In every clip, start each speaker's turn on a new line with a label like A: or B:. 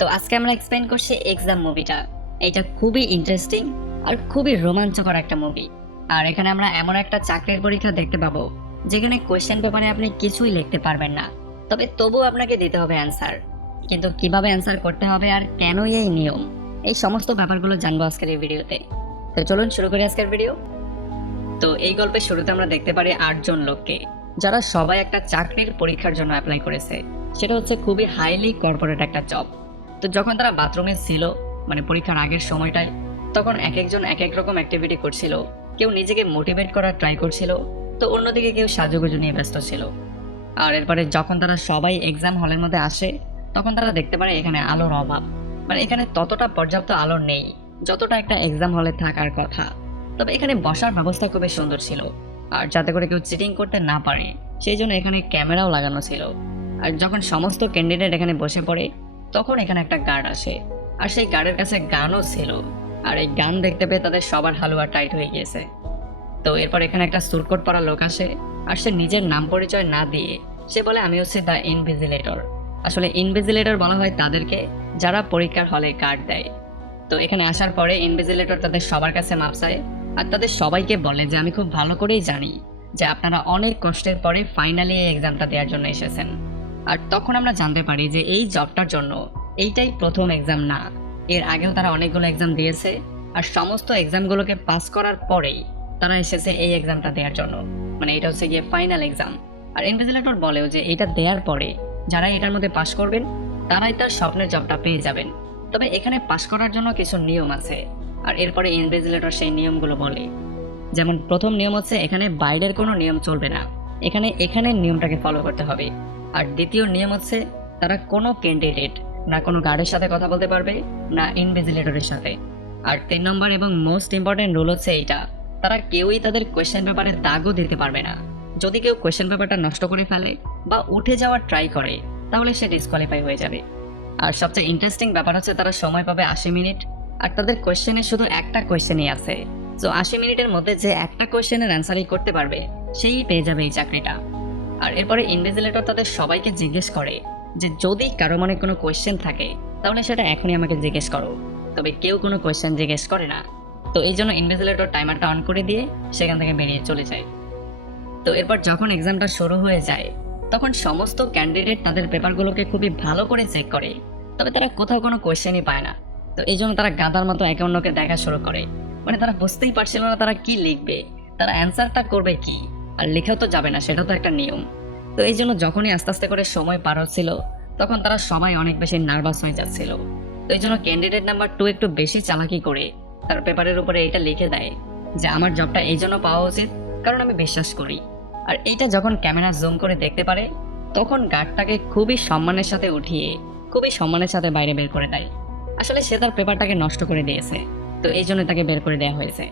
A: তো আজকে আমরা এক্সপ্লেন করছি এক্সাম মুভিটা এটা খুবই ইন্টারেস্টিং আর খুবই রোমাঞ্চকর একটা মুভি আর এখানে আমরা এমন একটা চাকরির পরীক্ষা দেখতে পাবো, যেখানে কোয়েশ্চেন পেপারে আপনি কিছুই লিখতে পারবেন না। তবে তবু আপনাকে দিতে হবে অ্যান্সার কিন্তু কীভাবে অ্যান্সার করতে হবে আর কেনই এই নিয়ম? এই সমস্ত ব্যাপারগুলো জানব আজকের এই ভিডিওতে তো চলুন শুরু করি আজকের ভিডিও তো এই গল্পের শুরুতে আমরা দেখতে পারি আটজন লোককে, যারা সবাই একটা চাকরির পরীক্ষার জন্য অ্যাপ্লাই করেছে। সেটা হচ্ছে খুবই হাইলি কর্পোরেট একটা জব তো যখন তারা বাথরুমে ছিল মানে পরীক্ষার আগের সময়টায়, তখন এক একজন এক এক রকম অ্যাক্টিভিটি করছিল। কেউ নিজেকে মোটিভেট করার ট্রাই করছিল, তো অন্যদিকে কেউ সাজুগুজু নিয়ে ব্যস্ত ছিল। আর এরপরে যখন তারা সবাই এক্সাম হলের মধ্যে আসে, তখন তারা দেখতে পারে এখানে আলোর অভাব। মানে এখানে ততটা পর্যাপ্ত আলো নেই, যতটা একটা এক্সাম হলে থাকার কথা। তবে এখানে বসার ব্যবস্থা খুবই সুন্দর ছিল। আর যাতে করে কেউ চিটিং করতে না পারে, সেই জন্য এখানে ক্যামেরাও লাগানো ছিল। আর যখন সমস্ত ক্যান্ডিডেট এখানে বসে পড়ে তখন এখানে একটা গার্ড আসে। আর সেই গার্ডের কাছে গানও ছিল। আর এই গান দেখতে পেয়ে তাদের সবার হালুয়া টাইট হয়ে গিয়েছে। তো এরপর এখানে একটা সুরকট পরা লোক আসে। আর সে নিজের নাম পরিচয় না দিয়ে সে বলে, আমি হচ্ছে দ্য ইনভিজিলেটর আসলে ইনভিজিলেটর বলা হয় তাদেরকে যারা পরীক্ষার হলে কার্ড দেয়। তো এখানে আসার পরে ইনভিজিলেটর তাদের সবার কাছে মাপ চায়। আর তাদের সবাইকে বলে যে, আমি খুব ভালো করেই জানি যে আপনারা অনেক কষ্টের পরে ফাইনালি এই এক্সামটা দেওয়ার জন্য এসেছেন। আর তখন আমরা জানতে পারি যে এই জবটার জন্য এইটাই প্রথম এক্সাম না। এর আগেও তারা অনেকগুলো এক্সাম দিয়েছে আর সমস্ত এক্সামগুলোকে পাস করার পরেই তারা এসেছে এই এক্সামটা দেওয়ার জন্য। মানে এটা হচ্ছে গিয়ে ফাইনাল এক্সাম আর ইনভিজিলেটর বলেও যে এটা দেওয়ার পরে যারা এটার মধ্যে পাশ করবেন, তারাই তার স্বপ্নের জবটা পেয়ে যাবেন। তবে এখানে পাশ করার জন্য কিছু নিয়ম আছে। আর এরপরে ইনভিজিলেটর সেই নিয়মগুলো বলে। যেমন প্রথম নিয়ম হচ্ছে এখানে বাইরের কোনো নিয়ম চলবে না। এখানে এখানে নিয়মটাকে ফলো করতে হবে। আর দ্বিতীয় নিয়ম হচ্ছে, তারা কোনো ক্যান্ডিডেট না কোনো গার্ডের সাথে কথা বলতে পারবে, না ইনভিজিলেটরের সাথে। আর তিন নম্বর এবং মোস্ট ইম্পর্টেন্ট রুল হচ্ছে এইটা, তারা কেউই তাদের কোয়েশ্চেন পেপারে দাগও দিতে পারবে না। যদি কেউ কোয়েশ্চেন পেপারটা নষ্ট করে ফেলে বা উঠে যাওয়ার ট্রাই করে, তাহলে সে ডিসকোয়ালিফাই হয়ে যাবে। আর সবচেয়ে ইন্টারেস্টিং ব্যাপার হচ্ছে, তারা সময় পাবে আশি মিনিট আর তাদের কোয়েশ্চেনে শুধু একটা কোয়েশ্চেনই আছে। তো আশি মিনিটের মধ্যে যে একটা কোয়েশ্চেনের অ্যান্সারই করতে পারবে, সেই পেয়ে যাবে এই চাকরিটা। আর এরপরে ইনভিজিলেটর তাদের সবাইকে জিজ্ঞেস করে যে যদি কারও মনে কোনো কোয়েশ্চেন থাকে, তাহলে সেটা এখনই আমাকে জিজ্ঞেস করো। তবে কেউ কোনো কোয়েশ্চেন জিজ্ঞেস করে না। তো এই জন্য ইনভিজিলেটর টাইমারটা অন করে দিয়ে সেখান থেকে বেরিয়ে চলে যায়। তো এরপর যখন এক্সামটা শুরু হয়ে যায়, তখন সমস্ত ক্যান্ডিডেট তাদের পেপারগুলোকে খুবই ভালো করে চেক করে, তবে তারা কোথাও কোনো কোয়েশ্চেনই পায় না। তো এই জন্য তারা গাদার মতো একে অন্যকে দেখা শুরু করে। মানে তারা বুঝতেই পারছিল না তারা কি লিখবে, তারা অ্যান্সারটা করবে কি। আর লেখাও তো যাবে না সেটা তো একটা নিয়ম। তো এই জন্য যখনই আস্তে আস্তে করে সময় পার হচ্ছিল, তখন তারা সবাই অনেক বেশি নার্ভাস হয়ে যাচ্ছিল। তো এই জন্য ক্যান্ডিডেট নাম্বার টু একটু বেশি চালাকি করে তার পেপারের উপরে এটা লিখে দেয় যে, আমার জবটা এই জন্য পাওয়া উচিত, কারণ আমি বিশ্বাস করি। আর এইটা যখন ক্যামেরা জুম করে দেখতে পারে, তখন গার্ডটাকে খুবই সম্মানের সাথে উঠিয়ে, খুবই সম্মানের সাথে বাইরে বের করে দেয়। আসলে সে তার পেপারটাকে নষ্ট করে দিয়েছে। তো এই জন্য তাকে বের করে দেওয়া হয়েছে।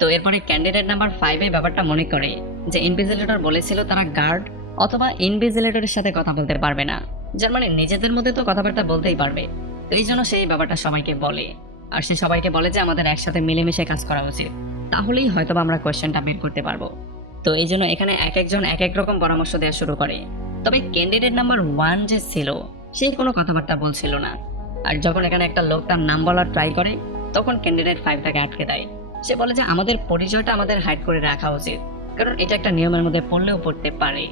A: তো এরপরে ক্যান্ডিডেট নাম্বার ফাইভে ব্যাপারটা মনে করে যে ইনভিজিলেটর বলেছিল তারা গার্ড অথবা ইনভিজিলেটরের সাথে কথা বলতে পারবে না। যার মানে নিজেদের মধ্যে তো কথাবার্তা বলতেই পারবে। এই জন্য সেই ব্যাপারটা সবাইকে বলে। আর সে সবাইকে বলে যে আমাদের একসাথে মিলেমিশে কাজ করা উচিত। তাহলেই হয়তো আমরা কোয়েশ্চেনটা বের করতে পারব। তো এই জন্য এখানে এক একজন এক এক রকম পরামর্শ দেওয়া শুরু করে। তবে ক্যান্ডিডেট নাম্বার ওয়ান যে ছিল সেই কোনো কথাবার্তা বলছিল না। আর যখন এখানে একটা লোক তার নাম বলার ট্রাই করে, তখন ক্যান্ডিডেট ফাইভ তাকে আটকে দেয়। সে বলে যে আমাদের পরিচয়টা আমাদের হাইড করে রাখা উচিত। কারণ এটা একটা নিয়মের মধ্যে পড়লেও পড়তে পারে।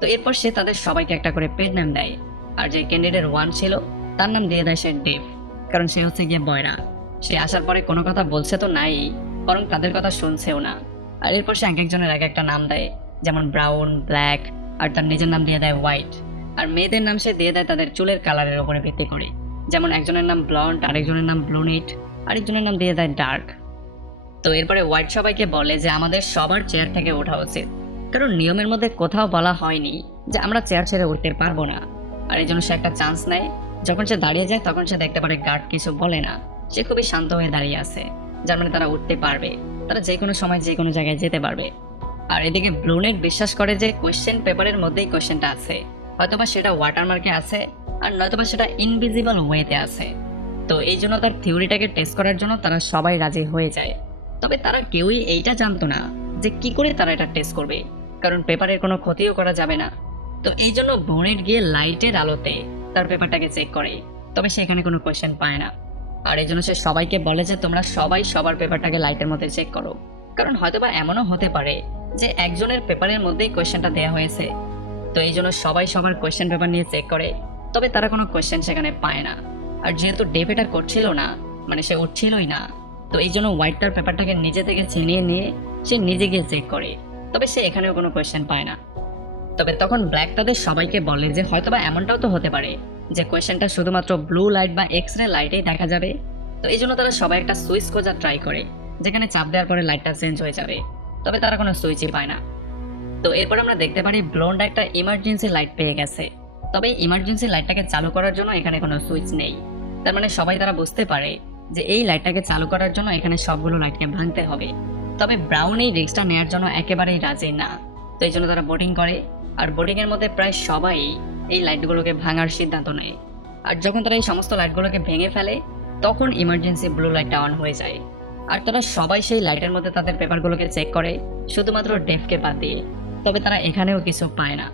A: তো এরপর সে তাদের সবাইকে একটা করে পেড নাম দেয়। আর যে ক্যান্ডিডেট ওয়ান ছিল, তার নাম দিয়ে দেয় সে ডেভ কারণ সে হচ্ছে গিয়ে বয়রা। সে আসার পরে কোনো কথা বলছে তো নাই, বরং তাদের কথা শুনছেও না। আর এরপর সে এক একজনের এক একটা নাম দেয়, যেমন ব্রাউন ব্ল্যাক আর তার নিজের নাম দিয়ে দেয় হোয়াইট আর মেয়েদের নাম সে দিয়ে দেয় তাদের চুলের কালারের উপরে ভিত্তি করে। যেমন একজনের নাম ব্লন্ড আরেকজনের নাম ব্লুনিট আরেকজনের নাম দিয়ে দেয় ডার্ক তো এরপরে হোয়াইট সবাইকে বলে যে আমাদের সবার চেয়ার থেকে ওঠা উচিত। কারণ নিয়মের মধ্যে কোথাও বলা হয়নি যে আমরা চেয়ার ছেড়ে উঠতে পারব না। আর এই জন্য সে একটা চান্স নেয়। যখন সে দাঁড়িয়ে যায়, তখন সে দেখতে পারে গার্ড কিছু বলে না। সে খুবই শান্ত হয়ে দাঁড়িয়ে আছে। যার মানে তারা উঠতে পারবে। তারা যে কোনো সময় যে কোনো জায়গায় যেতে পারবে। আর এদিকে ব্লুনেট বিশ্বাস করে যে কোয়েশ্চেন পেপারের মধ্যেই কোয়েশ্চেনটা আছে। হয়তোবা সেটা ওয়াটারমার্কে আছে, আর নয়তোবা সেটা ইনভিজিবল ওয়েতে আছে। তো এই জন্য তার থিওরিটাকে টেস্ট করার জন্য তারা সবাই রাজি হয়ে যায়। তবে তারা কেউই এইটা জানতো না যে কি করে তারা এটা টেস্ট করবে, কারণ পেপারের কোনো ক্ষতিও করা যাবে না। তো এই জন্য বোনেট গিয়ে লাইটের আলোতে তার পেপারটাকে চেক করে, তবে সে এখানে কোনো কোয়েশ্চেন পায় না। আর এই জন্য সে সবাইকে বলে যে, তোমরা সবাই সবার পেপারটাকে লাইটের মধ্যে চেক করো। কারণ হয়তোবা এমনও হতে পারে যে একজনের পেপারের মধ্যেই কোয়েশ্চেনটা দেওয়া হয়েছে। তো এই জন্য সবাই সবার কোয়েশ্চেন পেপার নিয়ে চেক করে, তবে তারা কোনো কোয়েশ্চেন সেখানে পায় না। আর যেহেতু ডেভ এটা করছিল না মানে সে উঠছিলই না তো এই জন্য হোয়াইট তার পেপারটাকে নিজে থেকে ছিনিয়ে নিয়ে সে নিজে গিয়ে চেক করে। তবে সে এখানেও কোনো কোয়েশ্চেন পায় না। তবে তখন ব্ল্যাক তাদের সবাইকে বলে যে, হয়তোবা এমনটাও তো হতে পারে যে কোয়েশ্চেনটা শুধুমাত্র ব্লু লাইট বা এক্স রে লাইটেই দেখা যাবে। তো এই জন্য তারা সবাই একটা সুইচ খোঁজার ট্রাই করে, যেখানে চাপ দেওয়ার পরে লাইটটা চেঞ্জ হয়ে যাবে। তবে তারা কোনো সুইচই পায় না। তো এরপর আমরা দেখতে পারি ব্লোন্ড একটা ইমার্জেন্সি লাইট পেয়ে গেছে। তবে ইমার্জেন্সি লাইটটাকে চালু করার জন্য এখানে কোনো সুইচ নেই। তার মানে সবাই তারা বুঝতে পারে যে এই লাইটটাকে চালু করার জন্য এখানে সবগুলো লাইটকে ভাঙতে হবে। তবে ব্রাউন এই রিস্কটা নেওয়ার জন্য একেবারেই রাজি না। তো এই জন্য তারা বোটিং করে। আর বোটিং এর মধ্যে প্রায় সবাই এই লাইটগুলোকে ভাঙার সিদ্ধান্ত নেয়। আর যখন তারা এই সমস্ত লাইটগুলোকে ভেঙে ফেলে, তখন ইমার্জেন্সি ব্লু লাইটটা অন হয়ে যায়। আর তারা সবাই সেই লাইটের মধ্যে তাদের পেপারগুলোকে চেক করে, শুধুমাত্র ডেফকে বাদ দিয়ে। তবে তারা এখানেও কিছু পায় না।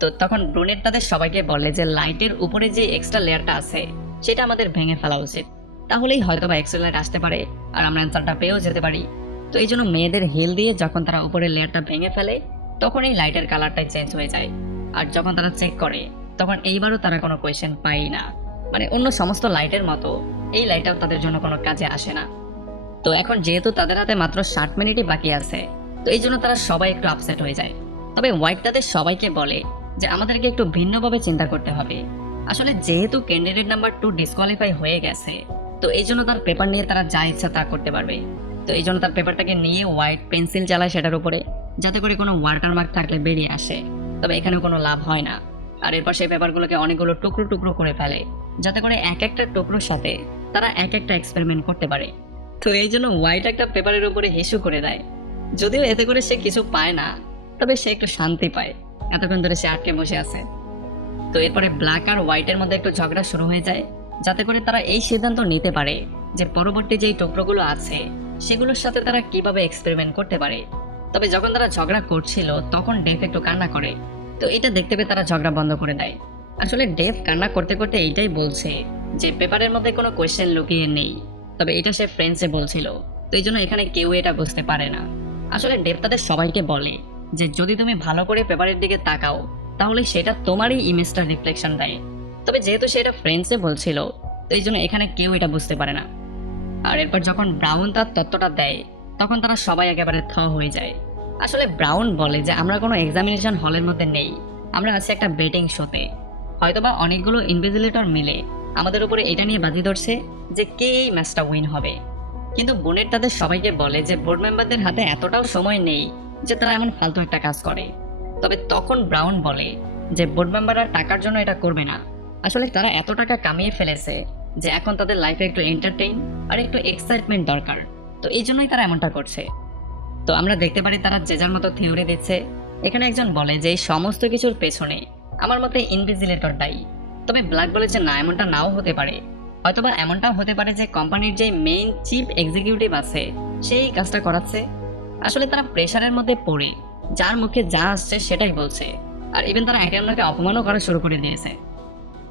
A: তো তখন ব্রুনেট তাদের সবাইকে বলে যে লাইটের উপরে যে এক্সট্রা লেয়ারটা আছে, সেটা আমাদের ভেঙে ফেলা উচিত। তাহলেই হয়তো বা এক্সট্রা লাইট আসতে পারে আর আমরা অ্যান্সারটা পেয়েও যেতে পারি। তো এই জন্য মেয়েদের হিল দিয়ে যখন তারা উপরের লেয়ারটা ভেঙে ফেলে তখন এই লাইটের কালারটাই চেঞ্জ হয়ে যায়। আর যখন তারা চেক করে, তখন এইবারও তারা কোনো কোয়েশ্চেন পায় না। মানে অন্য সমস্ত লাইটের মতো। এই লাইটটাও তাদের জন্য কোনো কাজে আসে না। তো এখন যেহেতু তাদের হাতে মাত্র ষাট মিনিটই বাকি আছে, তো এই জন্য তারা সবাই একটু আপসেট হয়ে যায়। তবে হোয়াইট তাদের সবাইকে বলে যে, আমাদেরকে একটু ভিন্নভাবে চিন্তা করতে হবে। আসলে যেহেতু ক্যান্ডিডেট নাম্বার টু ডিসকোয়ালিফাই হয়ে গেছে তো এই জন্য তার পেপার নিয়ে তারা যা ইচ্ছা তা করতে পারবে। তো এই জন্য তার পেপারটাকে নিয়ে হোয়াইট পেন্সিল চালায় সেটার উপরে, যাতে করে কোনো ওয়াটারমার্ক থাকলে বেরিয়ে আসে। তবে এখানেও কোনো লাভ হয় না। আর এরপর সেই পেপারগুলোকে অনেকগুলো টুকরো টুকরো করে ফেলে, যাতে করে এক একটা টুকরোর সাথে তারা এক একটা এক্সপেরিমেন্ট করতে পারে। তো এই জন্য হোয়াইট একটা পেপারের উপরে হিসু করে দেয়। যদিও এতে করে সে কিছু পায় না, তবে সে একটু শান্তি পায়। এতক্ষণ ধরে সে আটকে বসে আছে। তো এরপরে ব্ল্যাক আর হোয়াইটের মধ্যে একটু ঝগড়া শুরু হয়ে যায়। যাতে করে তারা এই সিদ্ধান্ত নিতে পারে যে পরবর্তী যেই টুকরোগুলো আছে, সেগুলোর সাথে তারা কীভাবে এক্সপেরিমেন্ট করতে পারে। তবে যখন তারা ঝগড়া করছিল, তখন ডেভ একটু কান্না করে। তো এটা দেখতে পেয়ে তারা ঝগড়া বন্ধ করে দেয়। আসলে ডেভ কান্না করতে করতে এইটাই বলছে যে পেপারের মধ্যে কোনো কোয়েশ্চেন লুকিয়ে নেই। তবে এটা সে ফ্রেন্ডসে বলছিল। তো এই জন্য এখানে কেউ এটা বুঝতে পারে না। আসলে ডেভ তাদের সবাইকে বলে যে, যদি তুমি ভালো করে পেপারের দিকে তাকাও, তাহলে সেটা তোমারই ইমেজটা রিফ্লেকশন দেয়। তবে যেহেতু সে এটা ফ্রেন্ডসে বলছিল তো এই জন্য এখানে কেউ এটা বুঝতে পারে না। আর এরপর যখন ব্রাউন তার তত্ত্বটা দেয়, তখন তারা সবাই একেবারে থ হয়ে যায়। আসলে ব্রাউন বলে যে, আমরা কোনো এক্সামিনেশন হলের মধ্যে নেই। আমরা আছি একটা বেটিং শোতে হয়তোবা অনেকগুলো ইনভিজিলেটর মিলে। আমাদের উপরে এটা নিয়ে বাজি ধরছে যে, কে এই ম্যাচটা উইন হবে? কিন্তু বোনের তাদের সবাইকে বলে যে বোর্ড মেম্বারদের হাতে এতটাও সময় নেই যে, তারা এমন ফালতু একটা কাজ করে। তবে তখন ব্রাউন বলে যে বোর্ড মেম্বাররা টাকার জন্য এটা করবে না। আসলে তারা এত টাকা কামিয়ে ফেলেছে যে এখন তাদের লাইফে একটু এন্টারটেইন আর একটু এক্সাইটমেন্ট দরকার। তো এই জন্যই তারা এমনটা করছে। তো আমরা দেখতে পারি তারা যে যার মতো থিওরি দিচ্ছে। এখানে একজন বলে যে এই সমস্ত কিছুর পেছনে আমার মতে ইনভিজিলেটর দায়ী। তবে ব্ল্যাক বলে যে না, এমনটা নাও হতে পারে। হয়তোবা এমনটাও হতে পারে যে কোম্পানির যে মেইন চিফ এক্সিকিউটিভ আছে, সেই কাজটা করাচ্ছে। আসলে তারা প্রেশারের মধ্যে পড়ে। যার মুখে যা আসছে সেটাই বলছে। আর ইভেন তারা একে অন্যকে অপমানও করা শুরু করে দিয়েছে।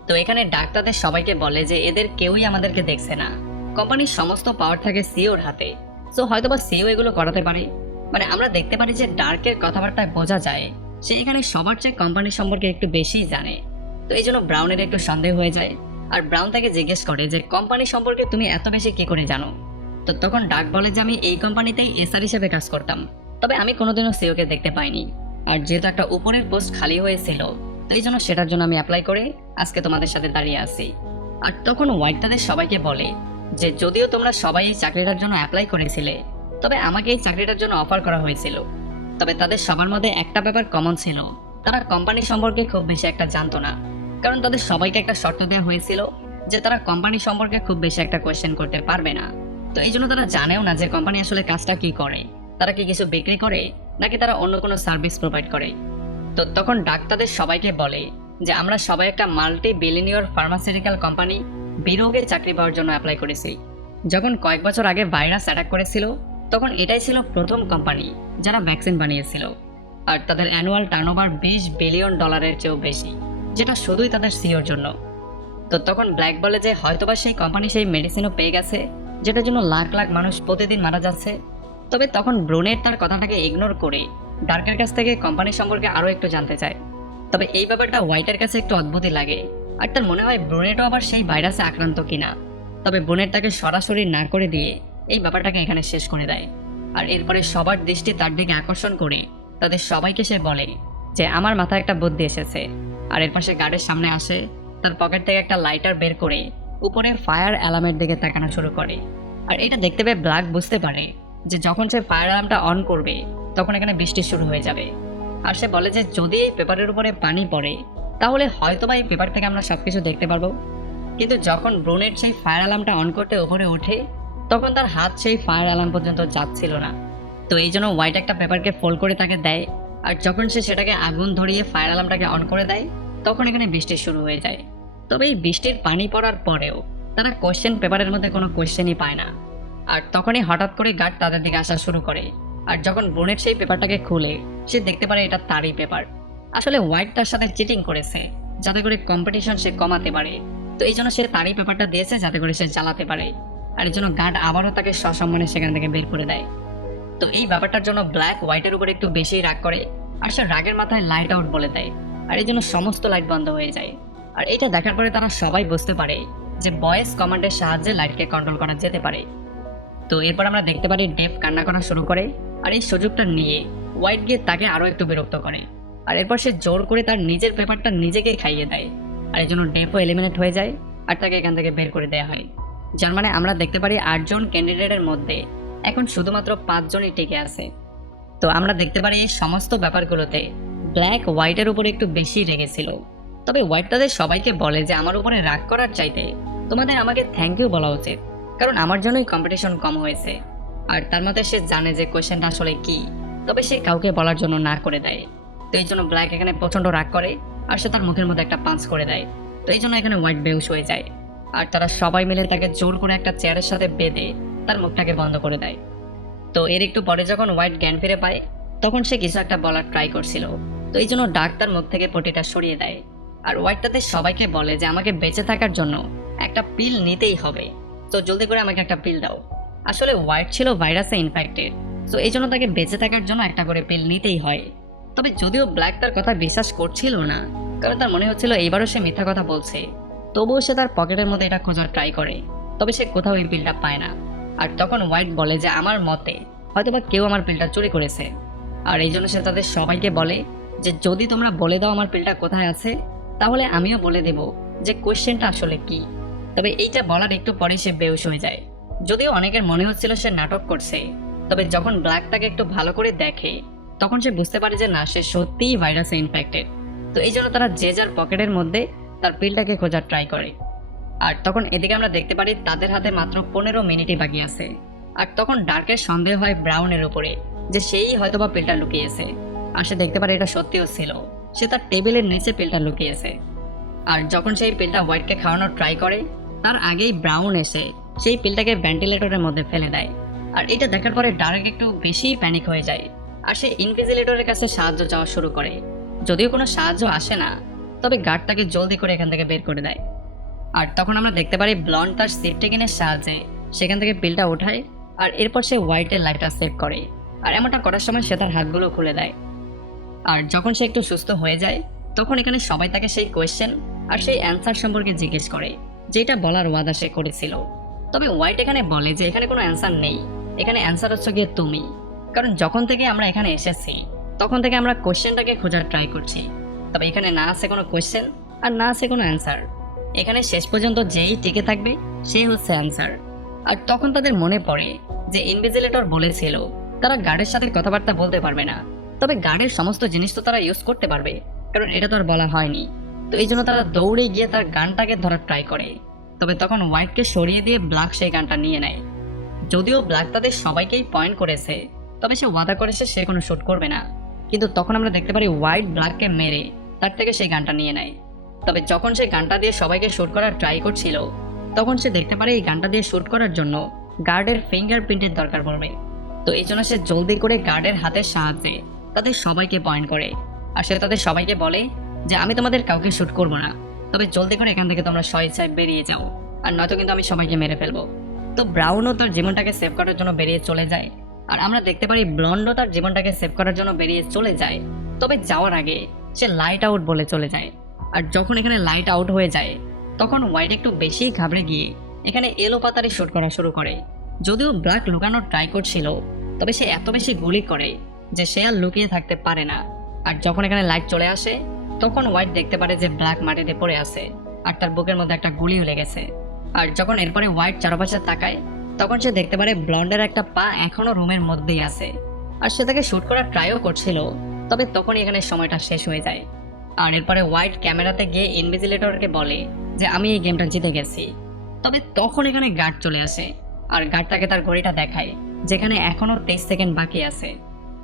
A: তো এখানে ডাক্তারদের সবাইকে বলে যে এদের কেউই আমাদেরকে দেখছে না। কোম্পানির সমস্ত পাওয়ার থাকে সিওর হাতে। সো হয়তোবা সিও এগুলো করাতে পারে। মানে আমরা দেখতে পারি যে ডার্কের কথাবার্তায় বোঝা যায়। সে এখানে সবার চেয়ে কোম্পানির সম্পর্কে একটু বেশিই জানে। তো এই জন্য ব্রাউনের একটু সন্দেহ হয়ে যায়। আর ব্রাউন তাকে জিজ্ঞেস করে যে, কোম্পানি সম্পর্কে তুমি এত বেশি কি করে জানো? তো তখন ডাক বলে যে, আমি এই কোম্পানিতেই এসআর হিসেবে কাজ করতাম। তবে আমি কোনোদিনও সিওকে দেখতে পাইনি। আর যেহেতু একটা উপরের পোস্ট খালি হয়েছিল তাই জন্য সেটার জন্য আমি অ্যাপ্লাই করে আজকে তোমাদের সাথে দাঁড়িয়ে আছি। আর তখন হোয়াইট তাদের সবাইকে বলে যে, যদিও তোমরা সবাই এই চাকরিটার জন্য অ্যাপ্লাই করেছিলে, তবে আমাকে এই চাকরিটার জন্য অফার করা হয়েছিল। তবে তাদের সবার মধ্যে একটা ব্যাপার কমন ছিল। তারা কোম্পানি সম্পর্কে খুব বেশি একটা জানতো না। কারণ তাদের সবাইকে একটা শর্ত দেওয়া হয়েছিল যে, তারা কোম্পানি সম্পর্কে খুব বেশি একটা কোয়েশ্চেন করতে পারবে না। তো এই জন্য তারা জানেও না যে কোম্পানি আসলে কাজটা কি করে? তারা কি কিছু বিক্রি করে? নাকি তারা অন্য কোনো সার্ভিস প্রোভাইড করে? তো তখন ডাক্তারদের সবাইকে বলে যে, আমরা সবাই একটা মাল্টি বিলিনিয়র ফার্মাসিউটিক্যাল কোম্পানি বিরোগে চাকরি পাওয়ার জন্য অ্যাপ্লাই করেছি। যখন কয়েক বছর আগে ভাইরাস অ্যাটাক করেছিল, তখন এটাই ছিল প্রথম কোম্পানি যারা ভ্যাকসিন বানিয়েছিল। আর তাদের অ্যানুয়াল টার্নওভার বিশ বিলিয়ন ডলারের চেয়েও বেশি, যেটা শুধুই তাদের সিওর জন্য। তো তখন ব্ল্যাক বলে যে, হয়তোবা সেই কোম্পানি সেই মেডিসিনও পেয়ে গেছে, যেটার জন্য লাখ লাখ মানুষ প্রতিদিন মারা যাচ্ছে। তবে তখন ব্রুনেট তার কথাটাকে ইগনোর করে ডার্কের কাছ থেকে কোম্পানি সম্পর্কে আরও একটু জানতে চায় তবে এই ব্যাপারটা হোয়াইটের কাছে একটু অদ্ভুতই লাগে। আর তার মনে হয় ব্রুনেটও আবার সেই ভাইরাসে আক্রান্ত কিনা। তবে ব্রুনেট তাকে সরাসরি না করে দিয়ে এই ব্যাপারটাকে এখানে শেষ করে দেয়। আর এরপরে সবার দৃষ্টি তার দিকে আকর্ষণ করে, তাদের সবাইকে সে বলে যে, আমার মাথায় একটা বুদ্ধি এসেছে। আর এরপর সে গার্ডের সামনে আসে, তার পকেট থেকে একটা লাইটার বের করে উপরে ফায়ার অ্যালার্মের দিকে তাকানো শুরু করে। আর এটা দেখতে পেয়ে ব্ল্যাক বুঝতে পারে যে, যখন সে ফায়ার অ্যালার্মটা অন করবে তখন এখানে বৃষ্টি শুরু হয়ে যাবে। আর সে বলে যে, যদি এই পেপারের উপরে পানি পড়ে, তাহলে হয়তোবা এই পেপার থেকে আমরা সবকিছু দেখতে পারব। কিন্তু যখন ব্রুনেট সেই ফায়ার অ্যালার্মটা অন করতে উপরে ওঠে, তখন তার হাত সেই ফায়ার অ্যালার্ম পর্যন্ত যাচ্ছিল না। তো এই জন্য হোয়াইট একটা পেপারকে ফোল্ড করে তাকে দেয়, আর যখন সে সেটাকে আগুন ধরিয়ে ফায়ার অ্যালার্মটাকে অন করে দেয়, তখন এখানে বৃষ্টি শুরু হয়ে যায়। তবে এই বৃষ্টির পানি পড়ার পরেও তারা কোশ্চেন পেপারের মধ্যে কোনো কোয়েশ্চেনই পায় না। আর তখনই হঠাৎ করে গার্ড তাদের দিকে আসা শুরু করে। আর যখন বোনের সেই পেপারটাকে খুলে, সে দেখতে পারে এটা তারই পেপার। আসলে হোয়াইট তার সাথে চিটিং করেছে, যাতে করে কম্পিটিশন সে কমাতে পারে। তো এই জন্য সে তারই পেপারটা দিয়েছে, যাতে করে সে চালাতে পারে। আর এই জন্য গার্ড আবারও তাকে সসম্মানে সেখান থেকে বের করে দেয়। তো এই ব্যাপারটার জন্য ব্ল্যাক হোয়াইটের উপর একটু বেশি রাগ করে, আর সে রাগের মাথায় লাইট আউট বলে দেয়। আর এই জন্য সমস্ত লাইট বন্ধ হয়ে যায়। আর এটা দেখার পরে তারা সবাই বুঝতে পারে যে বয়েস কমান্ডের সাহায্যে লাইটকে কন্ট্রোল করা যেতে পারে। তো এরপর আমরা দেখতে পারি ডেভ কান্না করা শুরু করে। আর এই সুযোগটা নিয়ে হোয়াইট গিয়ে তাকে আরও একটু বিরক্ত করে। আর এরপর সে জোর করে তার নিজের পেপারটা নিজেকে খাইয়ে দেয়। আর এই জন্য ডেভও এলিমিনেট হয়ে যায় আর তাকে এখান থেকে বের করে দেওয়া হয়। যার মানে আমরা দেখতে পারি আটজন ক্যান্ডিডেটের মধ্যে এখন শুধুমাত্র পাঁচজনই টিকে আছে। তো আমরা দেখতে পারি এই সমস্ত ব্যাপারগুলোতে ব্ল্যাক হোয়াইটের উপরে একটু বেশি রেগেছিল। তবে হোয়াইট তাদের সবাইকে বলে যে, আমার উপরে রাগ করার চাইতে তোমাদের আমাকে থ্যাংক ইউ বলা উচিত। কারণ আমার জন্যই কম্পিটিশন কম হয়েছে। আর তার মধ্যে সে জানে যে কোয়েশ্চেনটা আসলে কি, তবে সে কাউকে বলার জন্য না করে দেয়। তো এই জন্য ব্ল্যাক এখানে প্রচণ্ড রাগ করে আর সে তার মুখের মধ্যে একটা পাঞ্চ করে দেয়। তো এই জন্য এখানে হোয়াইট বেউস হয়ে যায়। আর তারা সবাই মিলে তাকে জোর করে একটা চেয়ারের সাথে বেঁধে তার মুখটাকে বন্ধ করে দেয়। তো এর একটু পরে যখন হোয়াইট জ্ঞান ফিরে পায়, তখন সে কিছু একটা বলার ট্রাই করছিল। তো এই জন্য ডাক তার মুখ থেকে পটিটা সরিয়ে দেয়। আর হোয়াইট তাদের সবাইকে বলে যে, আমাকে বেঁচে থাকার জন্য একটা পিল নিতেই হবে। তো জলদি করে আমাকে একটা পিল দাও। আসলে হোয়াইট ছিল ভাইরাসে ইনফেক্টেড তো এই জন্য তাকে বেঁচে থাকার জন্য একটা করে পিল নিতেই হয়। তবে যদিও ব্ল্যাক তার কথা বিশ্বাস করছিল না, কারণ তার মনে হচ্ছিল এইবারও সে মিথ্যা কথা বলছে, তবুও সে তার পকেটের মধ্যে এটা খোঁজার ট্রাই করে, তবে সে কোথাও এই পিলটা পায় না। আর তখন হোয়াইট বলে যে আমার মতে হয়তোবা কেউ আমার পিলটা চুরি করেছে। আর এই জন্য সে তাদের সবাইকে বলে যে যদি তোমরা বলে দাও আমার পিলটা কোথায় আছে, তাহলে আমিও বলে দেব যে কোয়েশ্চেনটা আসলে কি। তবে এইটা বলার একটু পরে সে বেউস হয়ে যায়। যদিও অনেকের মনে হচ্ছিল সে নাটক করছে, তবে যখন ব্ল্যাক তাকে একটু ভালো করে দেখে, তখন সে বুঝতে পারে যে না, সে সত্যিই ভাইরাসে ইনফেক্টেড তো এই জন্য তারা যে যার পকেটের মধ্যে তার পিলটাকে খোঁজার ট্রাই করে। আর তখন এদিকে আমরা দেখতে পারি তাদের হাতে মাত্র পনেরো মিনিটই বাকি আছে। আর তখন ডার্কের সন্দেহ হয় ব্রাউনের উপরে, যে সেই হয়তোবা পিলটা লুকিয়েছে। আর সে দেখতে পারে এটা সত্যিও ছিল, সে তার টেবিলের নিচে পিলটা লুকিয়েছে। আর যখন সেই পিলটা হোয়াইটকে খাওয়ানোর ট্রাই করে, তার আগেই ব্রাউন এসে সেই পিলটাকে ভেন্টিলেটরের মধ্যে ফেলে দেয়। আর এটা দেখার পরে ডার্ক একটু বেশি প্যানিক হয়ে যায়। আর সে ইনভিজিলেটরের কাছে সাহায্য চাওয়া শুরু করে। যদিও কোনো সাহায্য আসে না, তবে গার্ড তাকে জলদি করে এখান থেকে বের করে দেয়। আর তখন আমরা দেখতে পারি ব্লন্ড তার সেফ টেকিনের সাহায্যে সেখান থেকে পিলটা ওঠায় আর এরপর সে হোয়াইটের লাইটটা সেভ করে। আর এমনটা করার সময় সে তার হাতগুলো খুলে দেয়। আর যখন সে একটু সুস্থ হয়ে যায়, তখন এখানে সবাই তাকে সেই কোয়েশ্চেন আর সেই অ্যান্সার সম্পর্কে জিজ্ঞেস করে, যেটা বলার ওয়াদা সে করেছিল। তবে হোয়াইট এখানে বলে যে এখানে কোনো অ্যান্সার নেই। এখানে অ্যান্সার হচ্ছে গিয়ে তুমি। কারণ যখন থেকে আমরা এখানে এসেছি, তখন থেকে আমরা কোয়েশ্চেনটাকে খোঁজার ট্রাই করছি। তবে এখানে না আছে কোনো কোয়েশ্চেন আর না আছে কোনো অ্যান্সার এখানে শেষ পর্যন্ত যেই টিকে থাকবে সেই হচ্ছে অ্যান্সার আর তখন তাদের মনে পড়ে যে ইনভিজিলেটর বলেছিল, তারা গার্ডের সাথে কথাবার্তা বলতে পারবে না। তবে গার্ডের সমস্ত জিনিস তো তারা ইউজ করতে পারবে। কারণ এটা তো আর বলা হয়নি। তো এই জন্য তারা দৌড়ে গিয়ে তার গানটাকে ধরার ট্রাই করে। তবে তখন হোয়াইটকে সরিয়ে দিয়ে ব্ল্যাক সেই গানটা নিয়ে নেয়। যদিও ব্ল্যাক তাদের সবাইকেই পয়েন্ট করেছে, তবে সে ওয়াদা করেছে সে কোনো শ্যুট করবে না। কিন্তু তখন আমরা দেখতে পারি হোয়াইট ব্ল্যাককে মেরে তার থেকে সেই গানটা নিয়ে নেয়। তবে যখন সে গানটা দিয়ে সবাইকে শ্যুট করার ট্রাই করছিল, তখন সে দেখতে পারে এই গানটা দিয়ে শ্যুট করার জন্য গার্ডের ফিঙ্গারপ্রিন্টের দরকার পড়বে। তো এই জন্য সে জলদি করে গার্ডের হাতের সাহায্যে তাদের সবাইকে পয়েন্ট করে। আর সে তাদের সবাইকে বলে যে, আমি তোমাদের কাউকে শ্যুট করব না। তবে জলদি করে এখান থেকে তোমরা স্বেচ্ছায় বেরিয়ে যাও। আর নয়তো কিন্তু আমি সবাইকে মেরে ফেলব। তো ব্রাউনও তার জীবনটাকে সেভ করার জন্য বেরিয়ে চলে যায়। আর আমরা দেখতে পারি ব্লন্ডও তার জীবনটাকে সেভ করার জন্য বেরিয়ে চলে যায়। তবে যাওয়ার আগে সে লাইট আউট বলে চলে যায়। আর যখন এখানে লাইট আউট হয়ে যায়, তখন হোয়াইট একটু বেশি ঘাবড়ে গিয়ে এখানে এলো পাতারি শুট করা শুরু করে। যদিও ব্ল্যাক লুকানোর ট্রাই করছিল, তবে সে এত বেশি গুলি করে যে সে আর লুকিয়ে থাকতে পারে না। আর যখন এখানে লাইট চলে আসে তখন হোয়াইট দেখতে পারে যে ব্ল্যাক মাটিতে পড়ে আছে, আর তার বুকের মধ্যে একটা গুলিও লেগেছে আর যখন এরপরে হোয়াইট চারপাশে তাকায়, তখন সে দেখতে পারে ব্লন্ডের একটা পা এখনও রুমের মধ্যেই আছে। আর সে তাকে শুট করার ট্রাইও করছিল, তবে তখনই এখানে সময়টা শেষ হয়ে যায়। আর এরপরে হোয়াইট ক্যামেরাতে গিয়ে ইনভিজিলেটরকে বলে যে, আমি এই গেমটা জিতে গেছি। তবে তখন এখানে গার্ড চলে আসে, আর গার্ডটাকে তার ঘড়িটা দেখায়, যেখানে এখনও তেইশ সেকেন্ড বাকি আছে।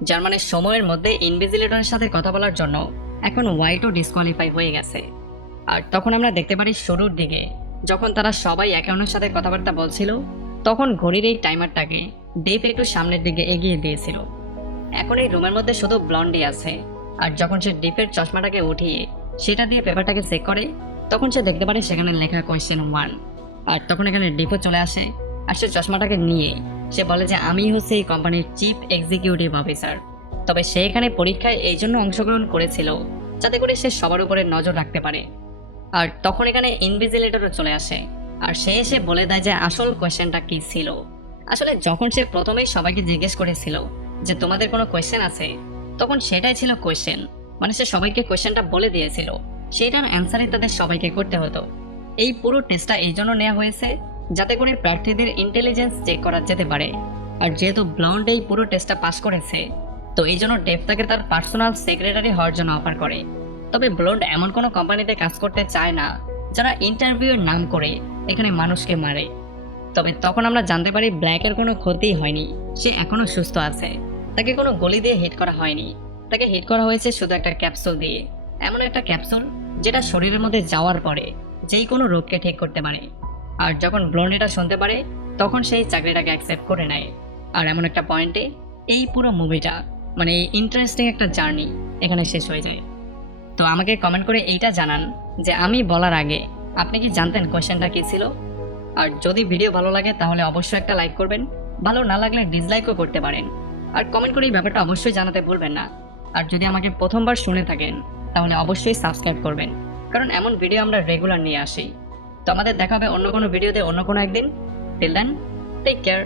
A: যার মানে সময়ের মধ্যে ইনভিজিলেটরের সাথে কথা বলার জন্য এখন হোয়াইটও ডিসকোয়ালিফাই হয়ে গেছে। আর তখন আমরা দেখতে পারি শুরুর দিকে, যখন তারা সবাই একে অন্যের সাথে কথাবার্তা বলছিল, তখন ঘড়ির এই টাইমারটাকে ডেপ একটু সামনের দিকে এগিয়ে দিয়েছিল। এখন এই রুমের মধ্যে শুধু ব্লন্ডি আছে। আর যখন সে ডিপের চশমাটাকে উঠিয়ে সেটা দিয়ে পেপারটাকে চেক করে, তখন সে দেখতে পারে সেখানে লেখা কোয়েশ্চেন ওয়ান আর তখন এখানে ডিপো চলে আসে। আর সে চশমাটাকে নিয়ে সে বলে যে, আমি হচ্ছে এই কোম্পানির চিফ এক্সিকিউটিভ অফিসার তবে সে এখানে পরীক্ষায় এই জন্য অংশগ্রহণ করেছিল, যাতে করে সে সবার উপরে নজর রাখতে পারে। আর তখন এখানে ইনভিজিলেটরও চলে আসে। আর সে এসে বলে দেয় যে আসল কোয়েশ্চেনটা কি ছিল? আসলে যখন সে প্রথমেই সবাইকে জিজ্ঞেস করেছিল যে তোমাদের কোনো কোয়েশ্চেন আছে? তখন সেটাই ছিল কোয়েশ্চেন। মানে সে সবাইকে কোয়েশ্চেনটা বলে দিয়েছিল। সেটার অ্যান্সারই তাদের সবাইকে করতে হতো। এই পুরো টেস্টটা এই জন্য নেওয়া হয়েছে যাতে করে প্রার্থীদের ইন্টেলিজেন্স চেক করা যেতে পারে। আর যেহেতু ব্লন্ড এই পুরো টেস্টটা পাস করেছে তো এই জন্য ডেভ তাকে তার পার্সোনাল সেক্রেটারি হওয়ার জন্য অফার করে। তবে ব্লন্ড এমন কোনো কোম্পানিতে কাজ করতে চায় না, যারা ইন্টারভিউয়ের নাম করে এখানে মানুষকে মারে। তবে তখন আমরা জানতে পারি ব্ল্যাকের কোনো ক্ষতি হয়নি, সে এখনও সুস্থ আছে। তাকে কোনো গলি দিয়ে হিট করা হয়নি। তাকে হিট করা হয়েছে শুধু একটা ক্যাপসুল দিয়ে। এমন একটা ক্যাপসুল যেটা শরীরের মধ্যে যাওয়ার পরে যেই কোনো রোগকে ঠিক করতে পারে। আর যখন ব্লন্ড এটা শুনতে পারে, তখন সেই চাকরিটাকে অ্যাকসেপ্ট করে নেয়। আর এমন একটা পয়েন্টে এই পুরো মুভিটা মানে ইন্টারেস্টিং একটা জার্নি এখানে শেষ হয়ে যায়। তো আমাকে কমেন্ট করে এইটা জানান যে আমি বলার আগে আপনি কি জানতেন কোয়েশ্চেনটা কি ছিল? আর যদি ভিডিও ভালো লাগে তাহলে অবশ্যই একটা লাইক করবেন, ভালো না লাগলে ডিসলাইকও করতে পারেন। আর কমেন্ট করে এই ব্যাপারটা অবশ্যই জানাতে ভুলবেন না। আর যদি আমাকে প্রথমবার শুনে থাকেন তাহলে অবশ্যই সাবস্ক্রাইব করবেন, কারণ এমন ভিডিও আমরা রেগুলার নিয়ে আসি। তো আমাদের দেখা হবে অন্য কোনো ভিডিওতে অন্য কোনো একদিন। Till then take care